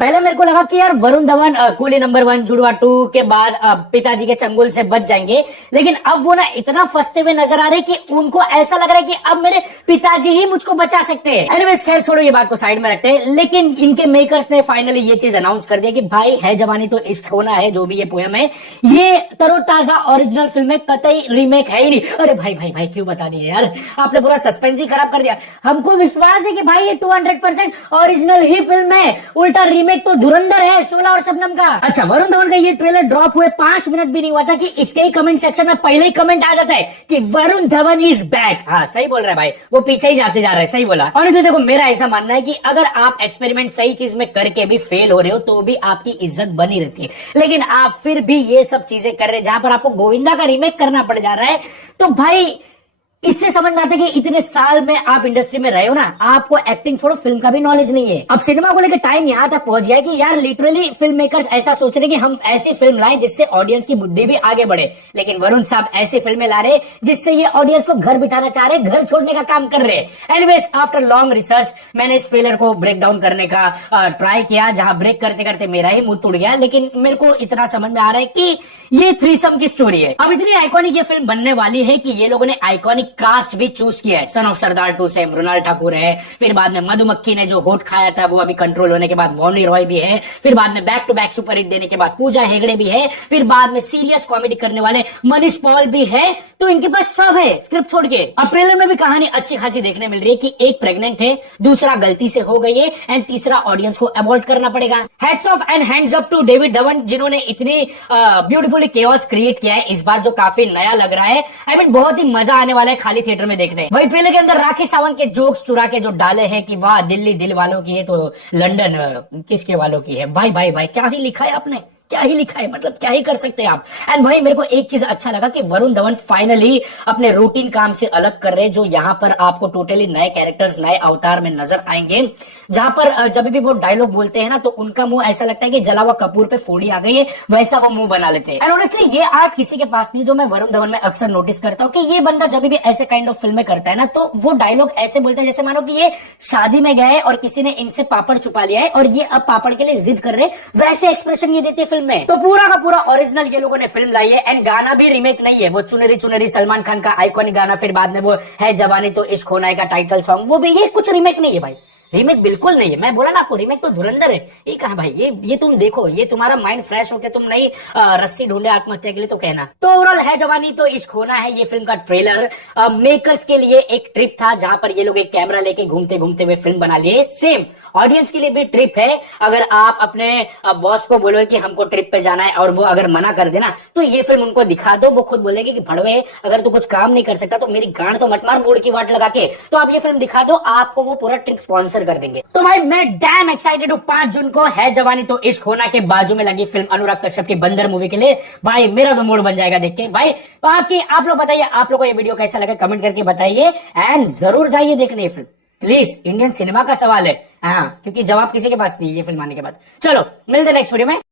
पहले मेरे को लगा कि यार वरुण धवन कूली नंबर 1 जुड़वा 2 के बाद पिताजी के चंगुल से बच जाएंगे, लेकिन अब वो ना इतना फंसते हुए नजर आ रहे कि उनको ऐसा लग रहा है कि अब मेरे पिताजी ही मुझको बचा सकते हैं। एनीवेज खैर छोड़ो, ये बात को साइड में रखते हैं। लेकिन इनके मेकर्स ने फाइनली ये चीज अनाउंस कर दिया कि भाई है जवानी तो इश्क होना है, जो भी ये पोयम है ये तरोताजा ओरिजिनल फिल्म है, कतई रीमेक है ही नहीं। अरे भाई भाई भाई क्यों बता दिए यार, आपने पूरा सस्पेंस ही खराब कर दिया। हमको विश्वास है कि भाई ये 200% ओरिजिनल ही फिल्म है, उल्टा रीमेक तो धुरंधर है शोला और शबनम का। अच्छा, वरुण धवन का ये ट्रेलर ड्रॉप हुए 5 मिनट भी नहीं हुआ था कि इसके ही कमेंट सेक्शन में पहले ही कमेंट आ जाता है कि वरुण धवन इज बैक। हाँ सही बोल रहा है भाई, वो पीछे ही जाते जा रहा है, सही बोला। ऑनेस्टली देखो, मेरा ऐसा मानना है कि अगर आप एक्सपेरिमेंट सही चीज में करके भी फेल हो रहे हो तो भी आपकी इज्जत बनी रहती है, लेकिन आप फिर भी ये सब चीजें कर रहे हैं जहां पर आपको गोविंदा का रीमेक करना पड़ जा रहा है, तो भाई इससे समझ में आता है कि इतने साल में आप इंडस्ट्री में रहे हो ना, आपको एक्टिंग छोड़ो फिल्म का भी नॉलेज नहीं है। अब सिनेमा को लेकर टाइम यहां तक पहुंच गया कि यार लिटरली फिल्म मेकर्स ऐसा सोच रहे कि हम ऐसी फिल्म लाएं जिससे ऑडियंस की बुद्धि भी आगे बढ़े, लेकिन वरुण साहब ऐसी फिल्में ला रहे जिससे ये ऑडियंस को घर बिठाना चाह रहे, घर छोड़ने का काम कर रहे हैं। एनीवेज आफ्टर लॉन्ग रिसर्च मैंने इस ट्रेलर को ब्रेक डाउन करने का ट्राई किया, जहां ब्रेक करते करते मेरा ही मुंह टूट गया, लेकिन मेरे को इतना समझ में आ रहा है कि ये थ्रीसम की स्टोरी है। अब इतनी आइकॉनिक ये फिल्म बनने वाली है कि ये लोगों ने आइकॉनिक कास्ट भी चूज किया है। सन ऑफ सरदार 2 से मृणाल ठाकुर है, फिर बाद में मधुमक्खी ने जो होठ खाया था वो अभी कंट्रोल होने के बाद मौनी रॉय भी है, फिर बाद में back to back super hit देने के बाद पूजा हेगड़े भी है, फिर बाद में सीरियस कॉमेडी करने वाले मनीष पॉल भी है। तो इनके पास सब है स्क्रिप्ट छोड़ के। अब ट्रेलर में भी कहानी अच्छी खासी देखने मिल रही है कि एक प्रेग्नेंट है, दूसरा गलती से हो गई है एंड तीसरा ऑडियंस को अवॉइड करना पड़ेगा। Hats off and hands up to David Dhawan जिन्होंने इतनी ब्यूटीफुली केओस क्रिएट किया है इस बार, जो काफी नया लग रहा है। आई मीन बहुत ही मजा आने वाला है खाली थिएटर में देखने। वही ट्रेलर के अंदर राखी सावंत के जोक्स चुरा के जो डाले हैं कि वाह दिल्ली दिल वालों की है तो लंदन किसके वालों की है। भाई भाई भाई क्या ही लिखा है आपने, क्या ही लिखा है, मतलब क्या ही कर सकते हैं आप। एंड भाई मेरे को एक चीज अच्छा लगा कि वरुण धवन फाइनली अपने रूटीन काम से अलग कर रहे हैं, जो यहाँ पर आपको टोटली नए कैरेक्टर्स नए अवतार में नजर आएंगे, जहां पर जब भी वो डायलॉग बोलते हैं ना तो उनका मुंह ऐसा लगता है कि जला हुआ कपूर पे फोड़ी आ गई है, वैसा वो मुंह बना लेते हैं। एंड ऑनेस्टली ये आर्ट किसी के पास नहीं, जो मैं वरुण धवन में अक्सर नोटिस करता हूँ कि ये बंदा जब भी ऐसे काइंड ऑफ फिल्में करता है ना तो वो डायलॉग ऐसे बोलता है जैसे मानो कि ये शादी में गए और किसी ने इनसे पापड़ छुपा लिया है और ये अब पापड़ के लिए जिद कर रहे, वैसे एक्सप्रेशन ये देते फिल्म में। तो पूरा का पूरा ओरिजिनल ये लोगों ने फिल्म लाई है एंड गाना भी रीमेक नहीं है। वो चुनरी चुनरी सलमान खान का आइकॉनिक गाना, फिर बाद में वो है जवानी तो इश्क होना है का टाइटल सॉन्ग, वो भी ये कुछ रीमेक नहीं है भाई, रीमेक बिल्कुल नहीं है। मैं बोला ना आपको, रीमेक तो धुरंधर है। ये कहा भाई, ये तुम देखो, ये तुम्हारा माइंड फ्रेश होके तुम नई रस्सी ढूंढे आत्महत्या के लिए तो कहना। तो ओवरऑल है जवानी तो इश्क होना है ये फिल्म का ट्रेलर मेकर्स के लिए एक ट्रिप था, जहां पर ये लोग एक कैमरा लेके घूमते घूमते हुए फिल्म बना लिए। सेम ऑडियंस के लिए भी ट्रिप है। अगर आप अपने बॉस को बोलो कि हमको ट्रिप पे जाना है और वो अगर मना कर देना तो ये फिल्म उनको दिखा दो, वो खुद बोलेंगे कि भड़वे अगर तू कुछ काम नहीं कर सकता तो मेरी गांड तो मत मार मूड की वाट लगा के। तो आप ये फिल्म दिखा दो, आपको वो पूरा ट्रिप स्पॉन्सर कर देंगे। तो भाई मैं डैम एक्साइटेड हूँ 5 जून को है जवानी तो इश्क होना के बाजू में लगी फिल्म अनुराग कश्यप की बंदर मूवी के लिए। भाई मेरा तो मूड बन जाएगा देख के। भाई बाकी आप लोग बताइए, आप लोग को ये वीडियो कैसा लगा कमेंट करके बताइए एंड जरूर जाइए देखने ये फिल्म प्लीज। इंडियन सिनेमा का सवाल है हाँ, क्योंकि जवाब किसी के पास नहीं ये फिल्म आने के बाद। चलो मिलते नेक्स्ट वीडियो में।